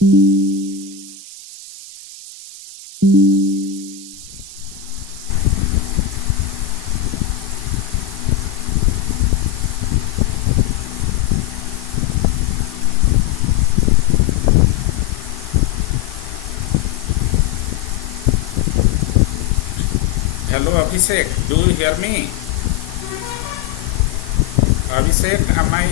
Hello Abhishek, do you hear me? Abhishek, am I?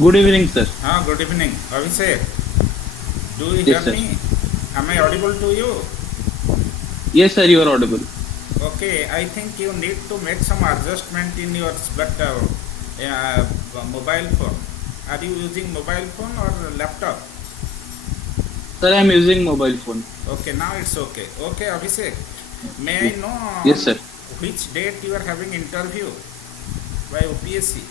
Good evening, sir. Good evening. Abhishek, do you Yes, hear sir. me? Am I audible to you? Yes, sir, you are audible. Okay, I think you need to make some adjustment in your mobile phone. Are you using mobile phone or laptop? Sir, I am using mobile phone. Okay, now it's okay. Okay, Abhishek, may I know Yes, sir. which date you are having interview by OPSC?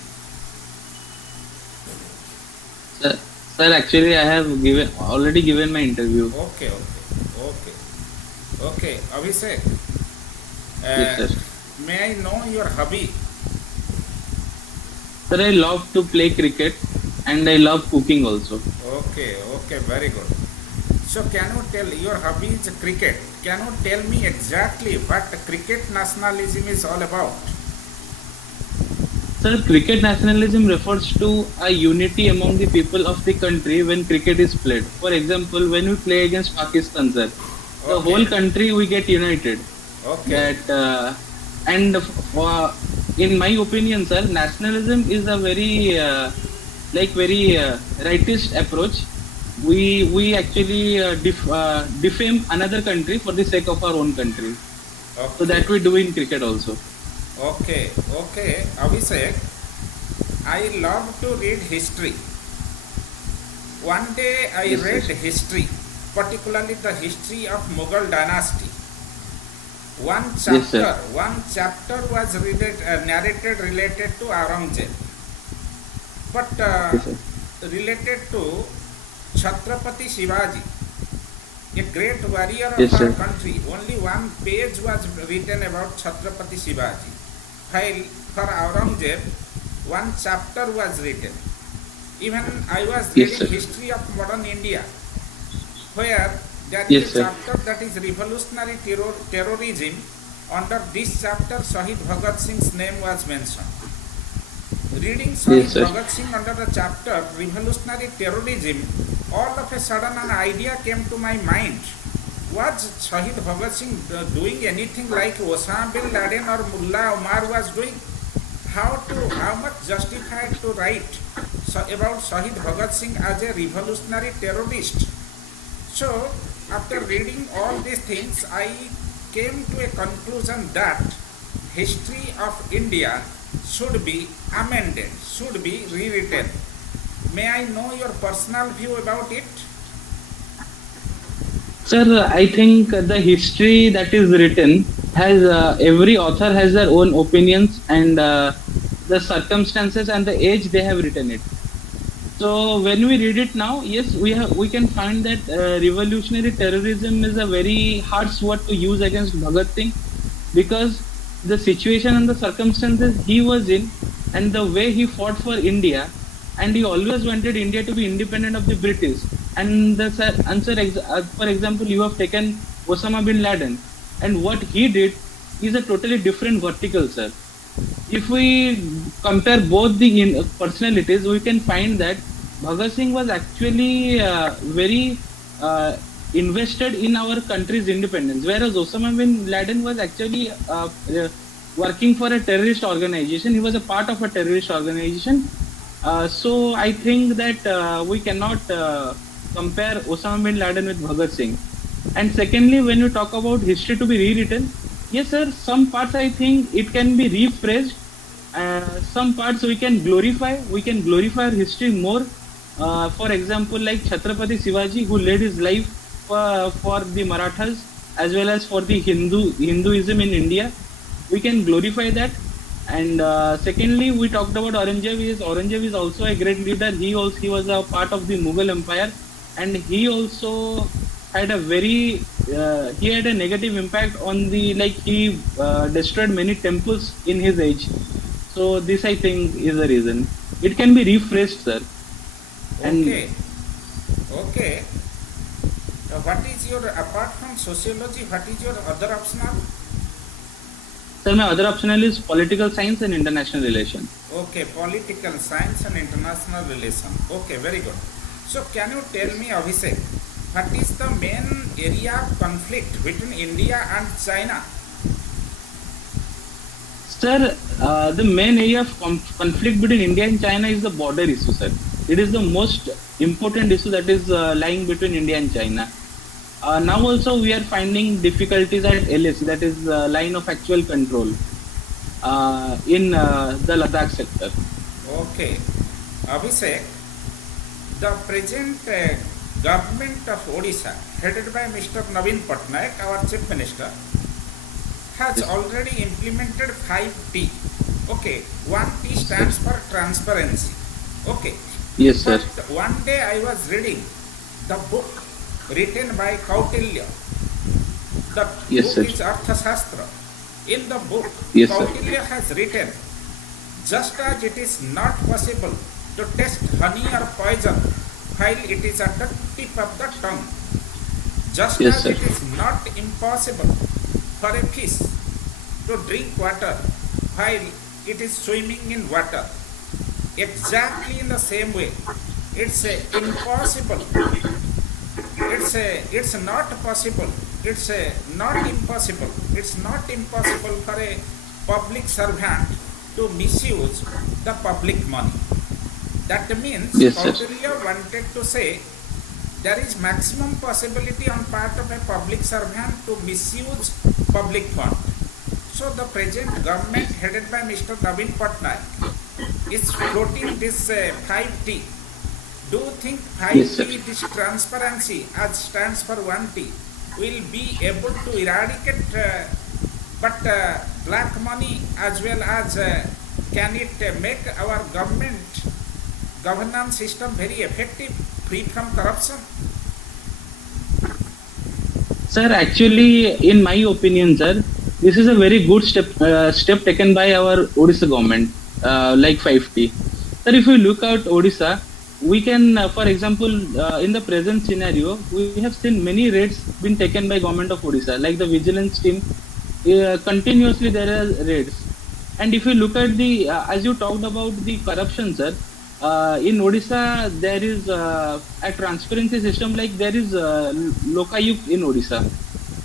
Sir, actually, I have already given my interview. Okay. Abhishek, Yes, sir. may I know your hobby? Sir, I love to play cricket and I love cooking also. Okay, very good. So can you tell, your hobby is cricket. Can you tell me exactly what cricket nationalism is all about? Sir, cricket nationalism refers to a unity among the people of the country when cricket is played. For example, when we play against Pakistan, sir, the Okay. whole country we get united. Okay. In my opinion, sir, nationalism is a very rightist approach. We actually defame another country for the sake of our own country. So that we do in cricket also. Okay. Abhishek, I love to read history. One day I Yes, read sir. history, particularly the history of Mughal dynasty. One Yes, sir. chapter was narrated related to Aurangzeb, but Yes, sir. related to Chhatrapati Shivaji, a great warrior of Yes, our sir. country. Only one page was written about Chhatrapati Shivaji. While for Aurangzeb, one chapter was written. Even I was Yes, reading sir. history of modern India, where there is Yes, a sir. chapter that is revolutionary terrorism. Under this chapter, Shahid Bhagat Singh's name was mentioned. Reading Shahid Yes, sir. Bhagat Singh under the chapter revolutionary terrorism, all of a sudden an idea came to my mind. Was Shahid Bhagat Singh doing anything like Osama bin Laden or Mullah Omar was doing? How much justified to write about Shahid Bhagat Singh as a revolutionary terrorist? So, after reading all these things, I came to a conclusion that history of India should be amended, should be rewritten. May I know your personal view about it? Sir, I think the history that is written has every author has their own opinions and the circumstances and the age they have written it. So when we read it now, yes, we can find that revolutionary terrorism is a very harsh word to use against Bhagat Singh, because the situation and the circumstances he was in and the way he fought for India, and he always wanted India to be independent of the British. And for example, you have taken Osama bin Laden, and what he did is a totally different vertical, sir. If we compare both the personalities, we can find that Bhagat Singh was actually very invested in our country's independence, whereas Osama bin Laden was actually working for a terrorist organization. He was a part of a terrorist organization. So I think that we cannot compare Osama bin Laden with Bhagat Singh. And secondly, when you talk about history to be rewritten, yes, sir, some parts I think it can be rephrased. Some parts we can glorify our history more. For example, like Chhatrapati Shivaji, who laid his life for the Marathas as well as for the Hinduism in India. We can glorify that. And secondly, we talked about Aurangzeb. Yes, Aurangzeb is also a great leader. He was a part of the Mughal Empire, and he also had a very he had a negative impact on the, like, he destroyed many temples in his age. So this, I think, is the reason. It can be rephrased, sir. And Okay. Okay. What is your, apart from sociology, what is your other optional? sir, my other optional is political science and international relations. Okay, political science and international relation. Okay, very good. So can you tell me, Abhishek, what is the main area of conflict between India and China? Sir, the main area of conflict between India and China is the border issue, sir. It is the most important issue that is lying between India and China. Now also we are finding difficulties at LAC, that is line of actual control, in the Ladakh sector. Okay, Abhishek, the present government of Odisha, headed by Mr. Naveen Patnaik, our Chief Minister, has Yes. already implemented 5T. Okay, 1T stands for transparency. Okay, Yes, sir. but one day I was reading the book written by Kautilya. The Yes, book sir. is Arthashastra. In the book, Yes, sir. Kautilya has written, just as it is not possible to test honey or poison while it is at the tip of the tongue, just Yes, as sir. it is not impossible for a fish to drink water while it is swimming in water, exactly in the same way, it's impossible. It's not possible. It's not impossible. It's not impossible for a public servant to misuse the public money. That means Yes, sir. Kautilya wanted to say there is maximum possibility on part of a public servant to misuse public fund. So the present government headed by Mr. Naveen Patnaik is floating this 5T. Do you think Yes, sir. 5T, this transparency, as stands for 1T, will be able to eradicate black money, as well as can it make our governance system very effective, free from corruption? Sir, actually, in my opinion, sir, this is a very good step taken by our Odisha government, like 5T. Sir, if you look at Odisha, we can, for example, in the present scenario, we have seen many raids been taken by government of Odisha, like the vigilance team. Continuously there are raids. And if you look at the, as you talked about the corruption, sir, in Odisha there is a transparency system, like there is Lokayukt in Odisha,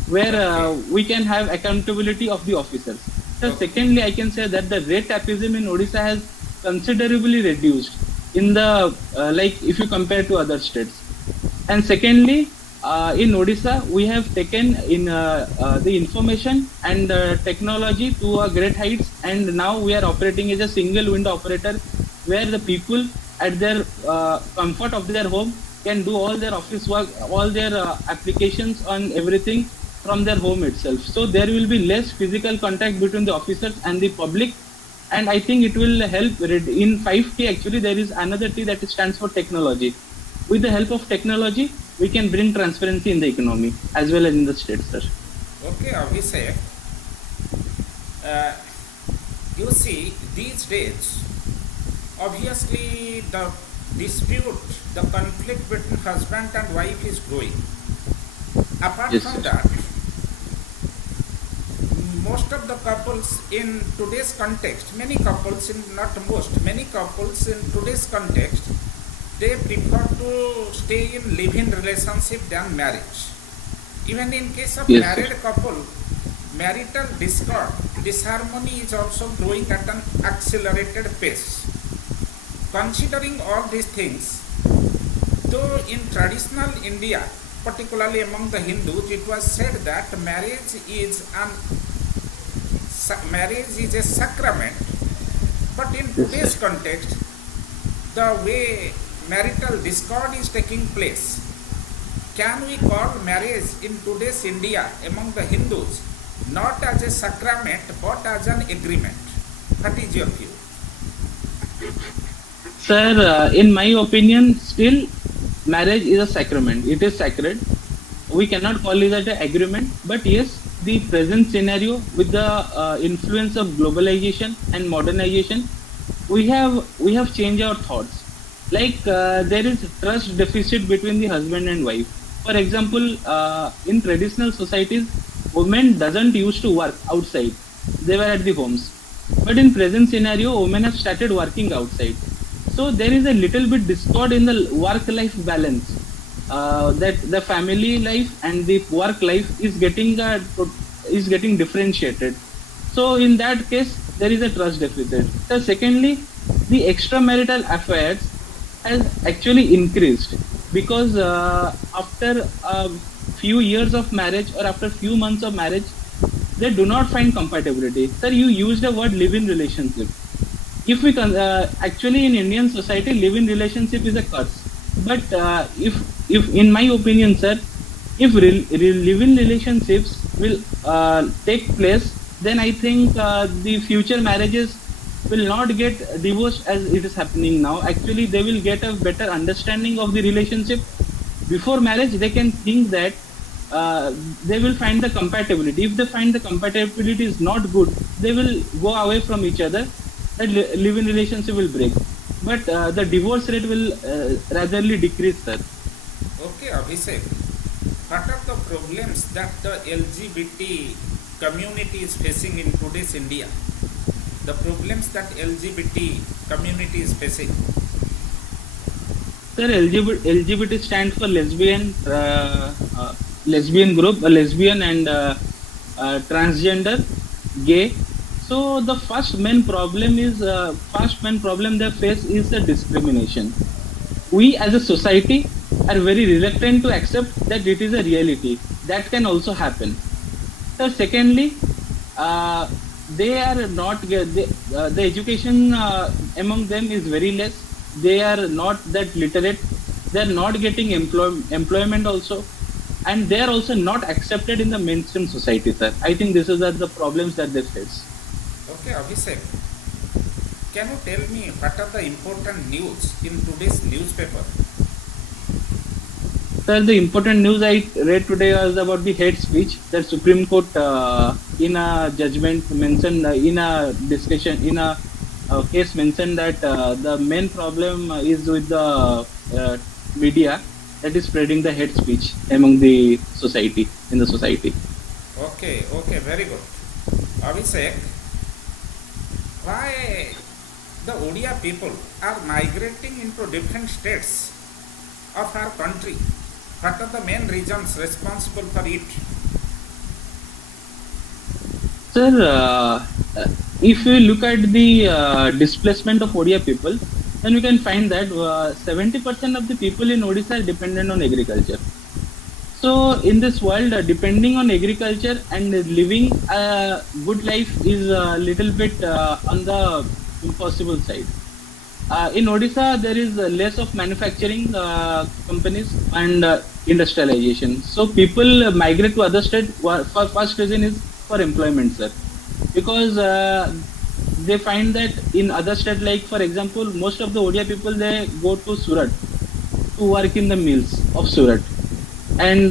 where we can have accountability of the officers. So secondly, I can say that the rate tapism in Odisha has considerably reduced in the, like if you compare to other states. And secondly, in Odisha, we have taken in the information and technology to a great heights, and now we are operating as a single window operator, where the people at their comfort of their home can do all their office work, all their applications on everything from their home itself. So there will be less physical contact between the officers and the public, and I think it will help. In 5T, actually, there is another T that stands for technology. With the help of technology, we can bring transparency in the economy as well as in the state, sir. Okay, Abhishek, you see, these days, obviously the dispute, the conflict between husband and wife is growing. Apart Yes, from sir. that, most of the couples in today's context, many couples in, not most, many couples in today's context, they prefer to stay in live-in relationship than marriage. Even in case of Yes, married sir. couple, marital discord, disharmony is also growing at an accelerated pace. Considering all these things, though in traditional India, particularly among the Hindus, it was said that marriage is a sacrament, but in today's context, the way marital discord is taking place, can we call marriage in today's India among the Hindus not as a sacrament but as an agreement? What is your view? Sir, in my opinion, still marriage is a sacrament. It is sacred. we cannot call it as an agreement, but yes, the present scenario with the influence of globalization and modernization, we have changed our thoughts. Like there is trust deficit between the husband and wife. For example, in traditional societies, women doesn't used to work outside; they were at the homes. But in present scenario, women have started working outside. So there is a little bit discord in the work-life balance. That the family life and the work life is getting differentiated. So in that case, there is a trust deficit. So secondly, the extramarital affairs has actually increased because after a few years of marriage or after few months of marriage, they do not find compatibility. Sir, you used the word live-in relationship. If we actually in Indian society, live-in relationship is a curse. But if in my opinion, sir, if live-in relationships will take place, then I think the future marriages will not get divorced as it is happening now. Actually, they will get a better understanding of the relationship. Before marriage, they can think that they will find the compatibility. If they find the compatibility is not good, they will go away from each other. That live-in relationship will break. But the divorce rate will ratherly decrease, sir. Okay, Abhishek. What are the problems that the LGBT community is facing in today's India? The problems that LGBT community is facing. Sir, LGBT stands for lesbian group, lesbian and transgender, gay. So the first main problem they face is the discrimination. We as a society are very reluctant to accept that it is a reality. That can also happen. So secondly, they are not the education among them is very less. They are not that literate. They are not getting employment also, and they are also not accepted in the mainstream society, sir. I think this is the problems that they face. Okay, Abhishek. Can you tell me what are the important news in today's newspaper? Sir, the important news I read today was about the hate speech that Supreme Court in a judgment mentioned in a discussion in a case mentioned that the main problem is with the media that is spreading the hate speech among the society in the society. Okay, very good. Abhishek, why the Odia people are migrating into different states of our country? What are the main reasons responsible for it? Sir, if you look at the displacement of Odia people, then we can find that 70% of the people in Odisha are dependent on agriculture. So in this world, depending on agriculture and living a good life is a little bit on the impossible side. In Odisha, there is less of manufacturing companies and industrialization. So people migrate to other states. For first reason is for employment, sir, because they find that in other states, like for example, most of the Odia people they go to Surat to work in the mills of Surat, and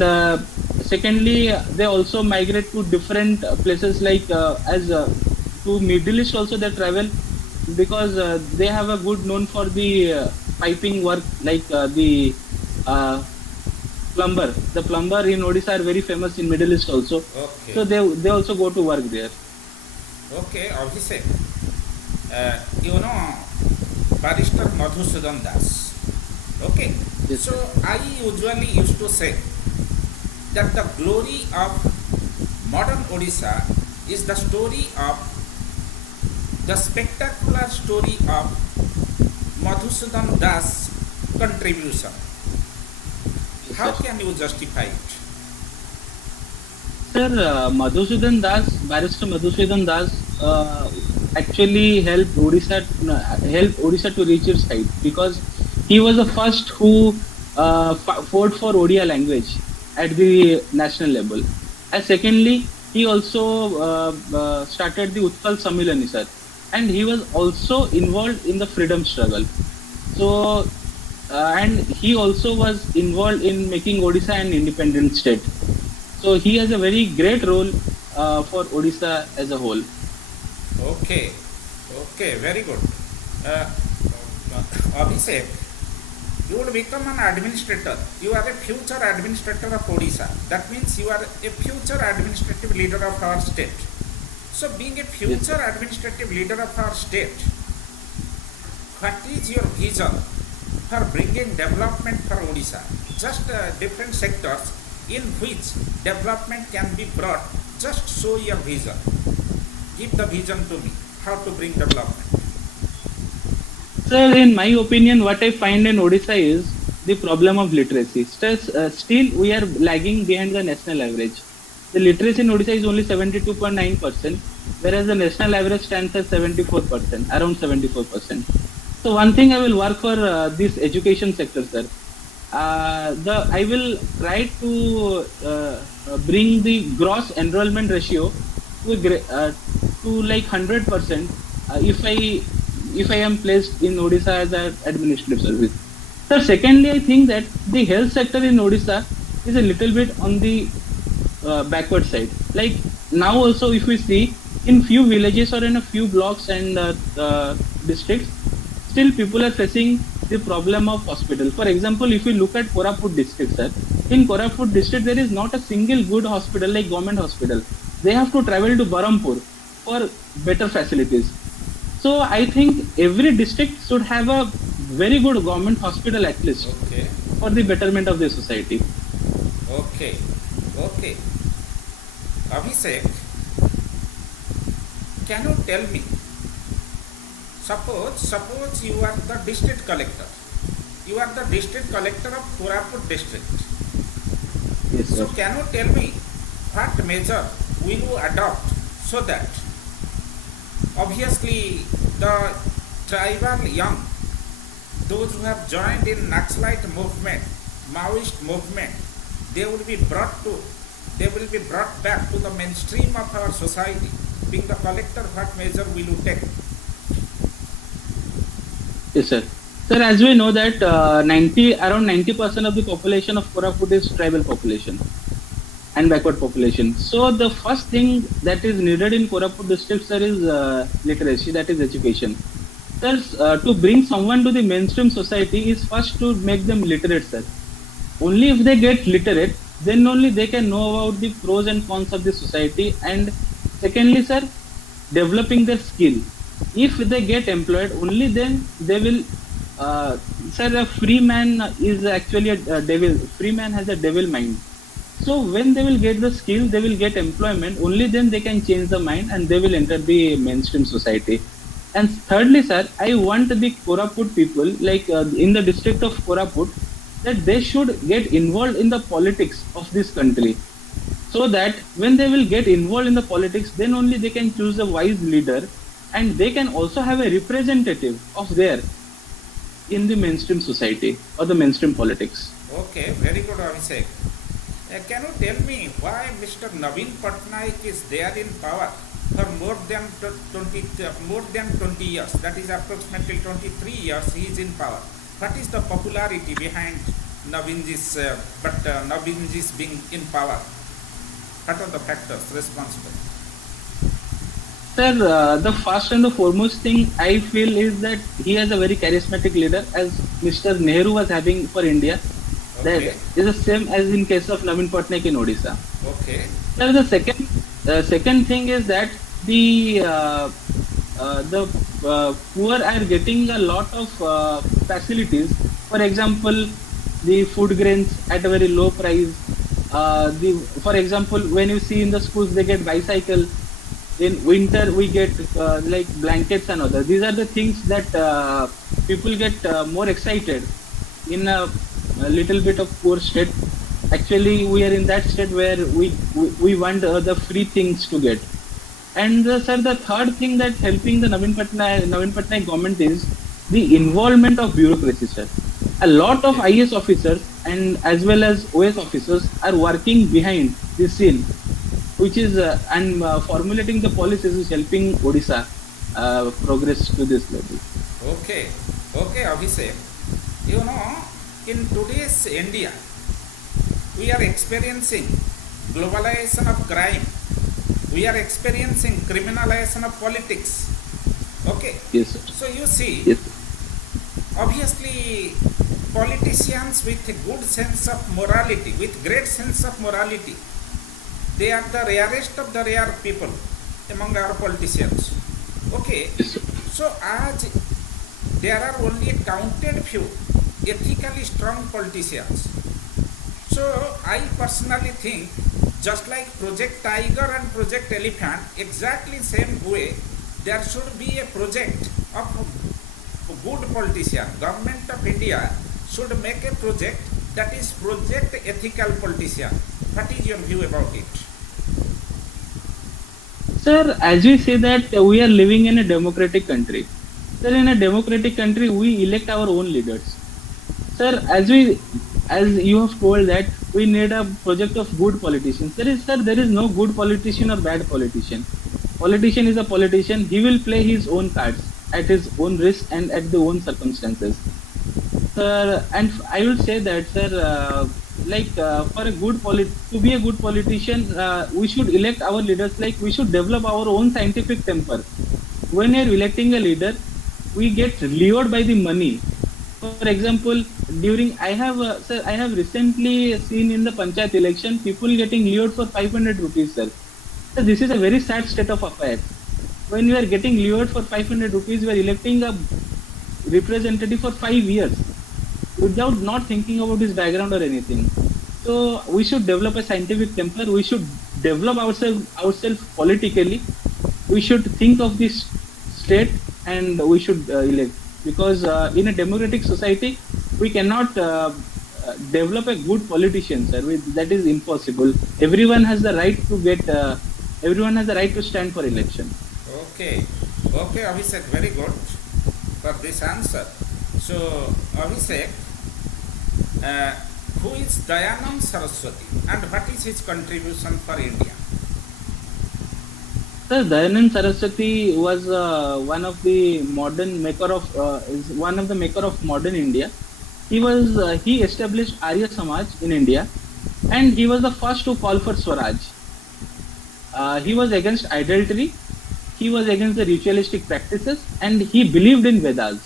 secondly, they also migrate to different places like to Middle East also they travel because they have a good known for the piping work like the plumber. The plumber in Odisha are very famous in Middle East also. Okay. So they also go to work there. Okay, Abhishek. You know Barrister Madhusudan Das. Okay. Yes, So I usually used to say that the glory of modern Odisha is the story of the spectacular story of Madhusudan Das contribution. Yes, How sir. can you justify it? Sir, Madhusudan Das, Barrister Madhusudan Das, actually helped Odisha to reach its height because he was the first who fought for Odia language at the national level. And secondly, he also started the Utkal Samilani, sir, and he was also involved in the freedom struggle. So and he also was involved in making Odisha an independent state. So he has a very great role for Odisha as a whole. Okay, okay, very good. Uh, Abhishek, you will become an administrator. You are a future administrator of Odisha. That means you are a future administrative leader of our state. So, being a future administrative leader of our state, what is your vision for bringing development for Odisha? Just different sectors in which development can be brought. Just show your vision. Give the vision to me. How to bring development. Sir, in my opinion, what I find in Odisha is the problem of literacy. Still, we are lagging behind the national average. The literacy in Odisha is only 72.9%, whereas the national average stands at 74%, around 74%. So one thing I will work for this education sector, sir. I will try to bring the gross enrollment ratio to like 100% if I am placed in Odisha as an administrative service. So secondly, I think that the health sector in Odisha is a little bit on the backward side. Like now also, if we see in few villages or in a few blocks and districts, still people are facing the problem of hospital. For example, if you look at Koraput district, sir, in Koraput district there is not a single good hospital like government hospital. They have to travel to Barampur for better facilities. So I think every district should have a very good government hospital at least for the betterment of the society. Okay, okay. Abhishek, can you tell me? Suppose you are the district collector. You are the district collector of Koraput district. Yes, sir. So can you tell me what measure will you adopt so that obviously the tribal young, those who have joined in Naxalite movement, Maoist movement, they will be brought back to the mainstream of our society. Being the collector, what measure will you take? Yes, sir. Sir, as we know that around 90% of the population of Koraput is tribal population and backward population. So the first thing that is needed in Koraput district, sir, is literacy, that is education. Sir, to bring someone to the mainstream society is first to make them literate, sir. Only if they get literate, then only they can know about the pros and cons of the society. And secondly, sir, developing their skill. If they get employed, only then they will. Sir, a free man is actually a devil. Free man has a devil mind. So when they will get the skill, they will get employment. Only then they can change the mind and they will enter the mainstream society. And thirdly, sir, I want the Koraput people, like in the district of Koraput, that they should get involved in the politics of this country. So that when they will get involved in the politics, then only they can choose a wise leader and they can also have a representative of their in the mainstream society or the mainstream politics. Okay, very good, Abhishek. Can you tell me why Mr. Naveen Patnaik is there in power for more than 20 years? That is approximately 23 years he is in power. What is the popularity behind Naveenji's being in power? What are the factors responsible? Sir, the first and the foremost thing I feel is that he has a very charismatic leader, as Mr. Nehru was having for India. Okay. That is the same as in case of Naveen Patnaik in Odisha. Okay. Sir, the second thing is that the poor are getting a lot of facilities. For example, the food grains at a very low price. For example, when you see in the schools, they get bicycle. In winter, we get like blankets and others. These are the things that people get more excited in a little bit of poor state. Actually, we are in that state where we want the free things to get. And sir, the third thing that helping the Naveen Patnaik government is the involvement of bureaucracy, sir. A lot of IAS officers and as well as OS officers are working behind the scene, which is and formulating the policies is helping Odisha progress to this level. Okay, okay, Abhishek. You know, in today's India, we are experiencing globalization of crime. We are experiencing criminalization of politics. Okay. Yes, sir. So you see, Yes. obviously, politicians with a good sense of morality, with great sense of morality, they are the rarest of the rare people among our politicians. Okay. Yes, sir. So as there are only a counted few ethically strong politicians. So I personally think just like Project Tiger and Project Elephant, exactly same way there should be a project of good politician. Government of India should make a project that is Project Ethical Politician. What is your view about it? Sir, as we say that we are living in a democratic country. Sir, in a democratic country, we elect our own leaders. Sir, as you have told that we need a project of good politicians. There is no good politician or bad politician. Politician is a politician. He will play his own cards at his own risk and at the own circumstances. Sir, and I would say that, sir, for to be a good politician, we should elect our leaders. Like we should develop our own scientific temper. When you are electing a leader, we get lured by the money. For example, I have recently seen in the panchayat election people getting lured for 500 rupees, sir. So this is a very sad state of affairs. When you are getting lured for 500 rupees, you are electing a representative for 5 years without not thinking about his background or anything. So we should develop a scientific temper. We should develop ourselves politically. We should think of this state and we should elect. Because in a democratic society, we cannot develop a good politician, sir. That is impossible. Everyone has the right to stand for election. Okay, Abhishek, very good for this answer. So, Abhishek, who is Dayanand Saraswati and what is his contribution for India? Sir, Dayanand Saraswati was one of the maker of modern India. He established Arya Samaj in India, and he was the first to call for Swaraj. He was against idolatry, he was against the ritualistic practices, and he believed in Vedas.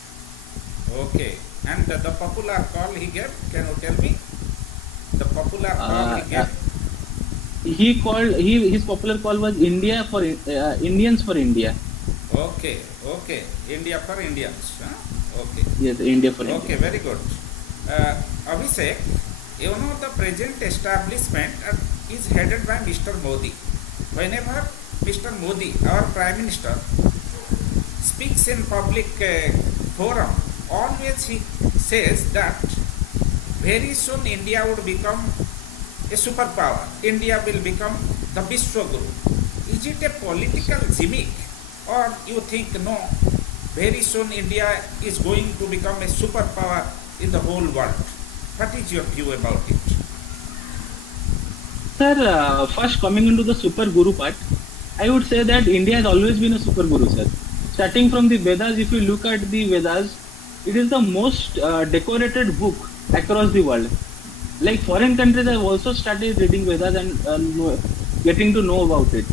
Okay, and the popular call he gave, can you tell me? The popular call he gave? His popular call was India for Indians for India. Okay, India for Indians. Huh? Okay. Yes, India for India. Okay, very good. Abhishek, you know the present establishment is headed by Mr. Modi. Whenever Mr. Modi, our Prime Minister, speaks in public forum, always he says that very soon India would become a superpower. India will become the Vishwaguru. Is it a political gimmick, or you think no, very soon India is going to become a superpower in the whole world? What is your view about it? Sir, first coming into the super guru part, I would say that India has always been a super guru, sir. Starting from the Vedas, if you look at the Vedas, it is the most decorated book across the world. Like foreign countries have also started reading Vedas and getting to know about it.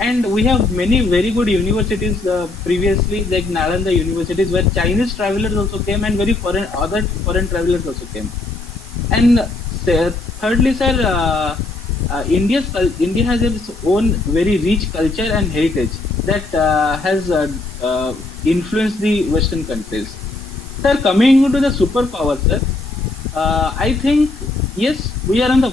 And we have many very good universities previously, like Nalanda universities, where Chinese travelers also came and other foreign travelers also came. And thirdly, sir, India has its own very rich culture and heritage that has influenced the Western countries. Sir, coming into the superpower, sir, I think yes, we are in the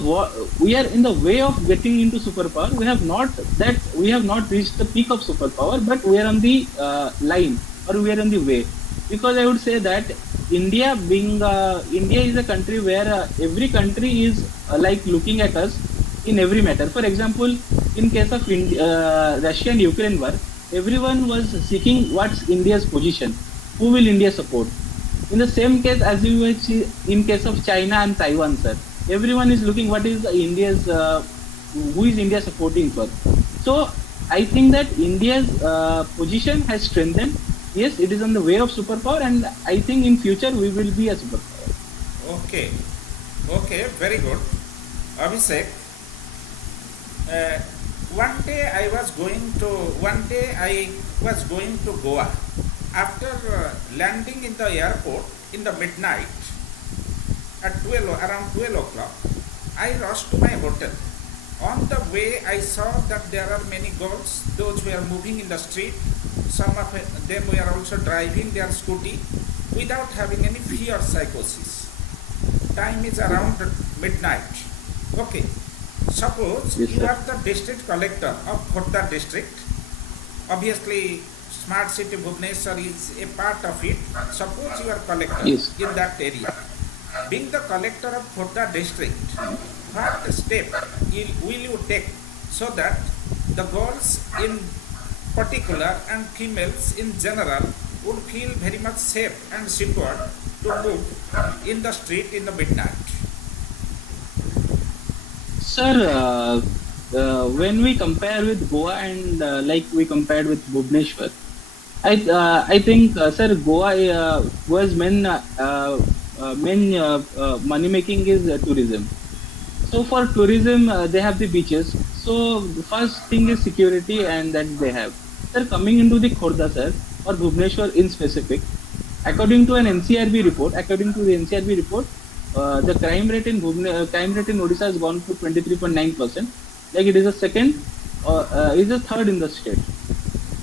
way of getting into superpower. We have not reached the peak of superpower, but we are on the line, or we are on the way. Because I would say that India is a country where every country is like looking at us in every matter. For example, in case of Russia and Ukraine war, everyone was seeking what's India's position, who will India support. In the same case as you will see in case of China and Taiwan, sir, everyone is looking what is who is India supporting for. So I think that India's position has strengthened. Yes, it is on the way of superpower, and I think in future we will be a superpower. Okay, okay, very good. Abhishek, uh, one day I was going to Goa. After landing in the airport in the midnight at around 12 o'clock, I rushed to my hotel. On the way, I saw that there are many girls, those who are moving in the street. Some of them were also driving their scooty without having any fear psychosis. Time is around midnight. Okay. Suppose Yes, you sir. are the district collector of Khordha district. Obviously, smart city Bhubaneswar is a part of it. Suppose you are collector Yes. in that area. Being the collector of Khordha district, what step will you take so that the girls in particular and females in general would feel very much safe and secure to move in the street in the midnight? Sir, when we compare with Goa and like we compared with Bhubaneswar, I think sir, Goa's main money making is tourism. So for tourism, they have the beaches. So the first thing is security, and that they have. Sir, coming into the Khordha, sir, or Bhubaneswar in specific, according to the NCRB report, the crime rate in Odisha has gone to 23.9%. Like it is the second, is the third in the state.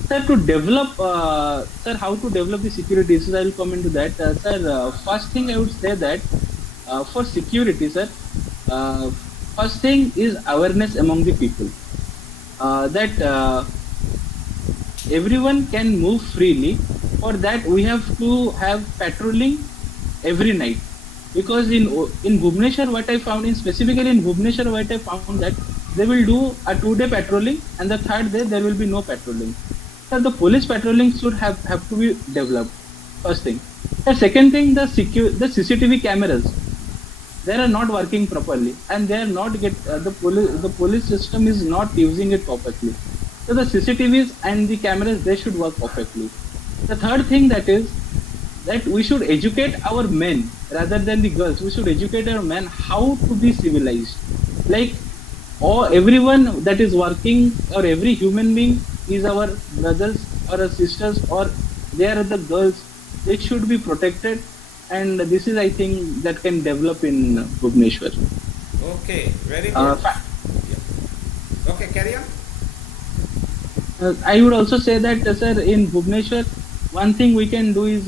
Sir, to develop, sir, how to develop the security? So I will come into that. Sir, first thing I would say that for security, sir, first thing is awareness among the people. That everyone can move freely. For that, we have to have patrolling every night. Because in Bhubaneswar, what I found specifically in Bhubaneswar, what I found that they will do a 2-day patrolling, and the third day there will be no patrolling. So the police patrolling should have to be developed. First thing. The second thing, the CCTV cameras, they are not working properly, and they are not the police system is not using it perfectly. So the CCTVs and the cameras, they should work perfectly. The third thing that is that we should educate our men rather than the girls. We should educate our men how to be civilized. Like everyone that is working, or every human being is our brothers or our sisters, or they are the girls. They should be protected, and this is, I think, that can develop in Bhubaneswar. Okay, very good. Yeah. Okay, carry on. I would also say that, sir, in Bhubaneswar, one thing we can do is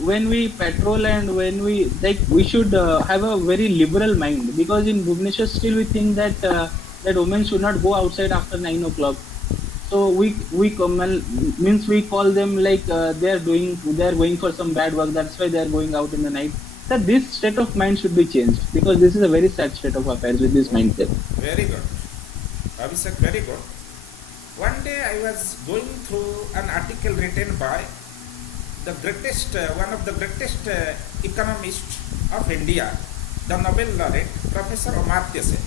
when we patrol and when we should have a very liberal mind, because in Bhubaneswar still we think that that women should not go outside after 9 o'clock. So we call them like they are going for some bad work. That's why they are going out in the night. So this state of mind should be changed, because this is a very sad state of affairs with this mindset. Very good. Abhishek, very good. One day I was going through an article written by one of the greatest economists of India, the Nobel laureate, Professor Amartya Sen.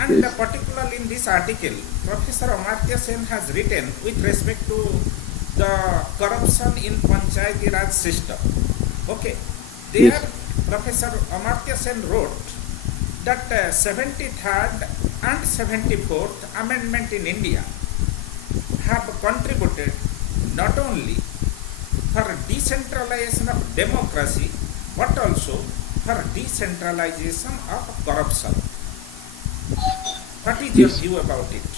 And Yes. particularly in this article, Professor Amartya Sen has written with respect to the corruption in Panchayati Raj system. Okay, there Yes. Professor Amartya Sen wrote that 73rd and 74th Amendment in India have contributed not only for decentralization of democracy but also for decentralization of corruption. What is your Yes. view about it?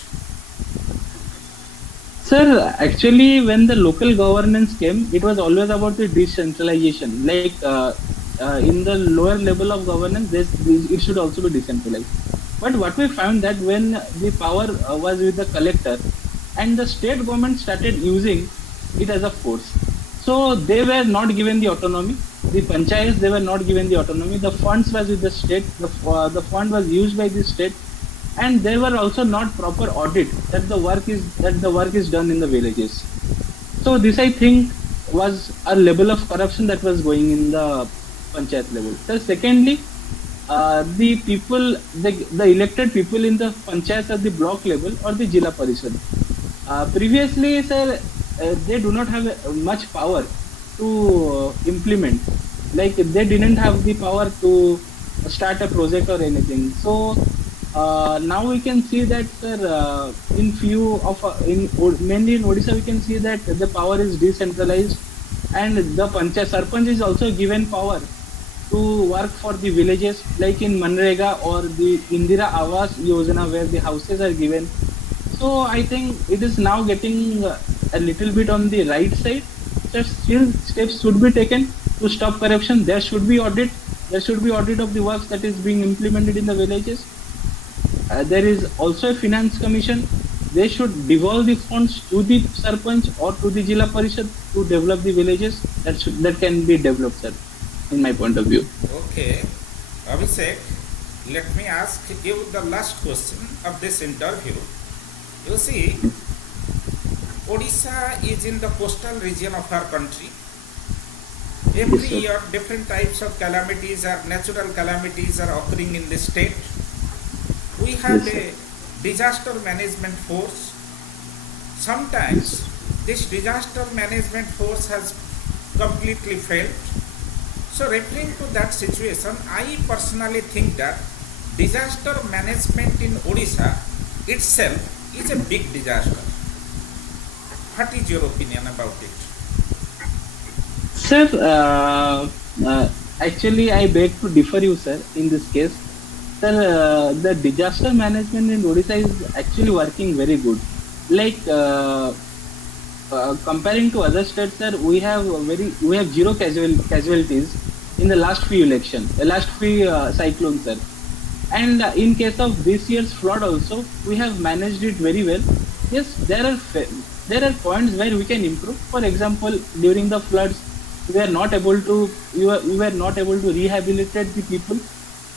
Sir, actually, when the local governance came, it was always about the decentralization. Like in the lower level of governance, it should also be decentralized. But what we found that when the power was with the collector, and the state government started using it as a force, so they were not given the autonomy. The panchayats, they were not given the autonomy. The funds was with the state. The fund was used by the state, and there were also not proper audit that the work is done in the villages. So this, I think, was a level of corruption that was going in the panchayat level. So secondly, the people, the elected people in the panchayats at the block level or the Jilla Parishad. Previously, sir, they do not have much power to implement. Like they didn't have the power to start a project or anything. So now we can see that, sir, in few of mainly in Odisha we can see that the power is decentralized, and the panchayat sarpanch is also given power to work for the villages, like in Manrega or the Indira Awas Yojana, where the houses are given. So I think it is now getting a little bit on the right side. Still steps should be taken to stop corruption. There should be audit. There should be audit of the works that is being implemented in the villages. There is also a finance commission. They should devolve the funds to the sarpanch or to the Jilla Parishad to develop the villages. That can be developed, sir, in my point of view. Okay, Abhishek, let me ask you the last question of this interview. You see, Odisha is in the coastal region of our country. Every Yes, sir. year, different types of calamities or natural calamities are occurring in this state. We have Yes, a disaster management force. Sometimes this disaster management force has completely failed. So referring to that situation, I personally think that disaster management in Odisha itself is a big disaster. What is your opinion about it? Sir, actually, I beg to differ you, sir, in this case. Sir, the disaster management in Odisha is actually working very good. Like comparing to other states, sir, we have zero casualties in the last few cyclones, sir. And in case of this year's flood also, we have managed it very well. Yes, there are points where we can improve. For example, during the floods, we were not able to rehabilitate the people.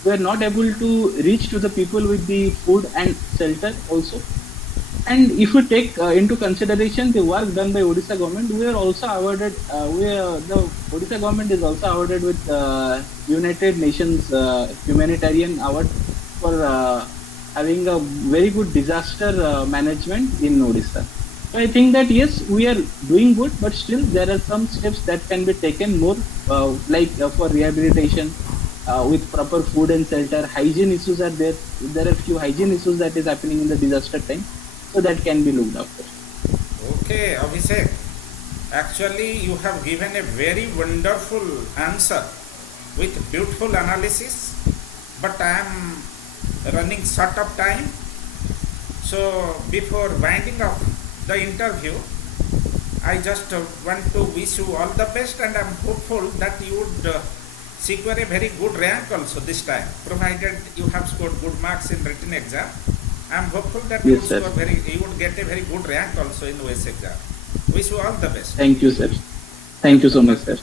We were not able to reach to the people with the food and shelter also. And if you take into consideration the work done by Odisha government, we are also awarded. The Odisha government is also awarded with United Nations humanitarian award for having a very good disaster management in Odisha. So I think that yes, we are doing good, but still there are some steps that can be taken more, like for rehabilitation with proper food and shelter. Hygiene issues are there. There are few hygiene issues that is happening in the disaster time, so that can be looked after. Okay, Abhishek. Actually, you have given a very wonderful answer with beautiful analysis, but I am running short of time. So, before winding up the interview, I just want to wish you all the best, and I am hopeful that you would secure a very good rank also this time, provided you have scored good marks in written exam. I am hopeful that Yes, sir. you would get a very good rank also in OS exam. Wish you all the best. Thank you, sir. Thank you so much, sir.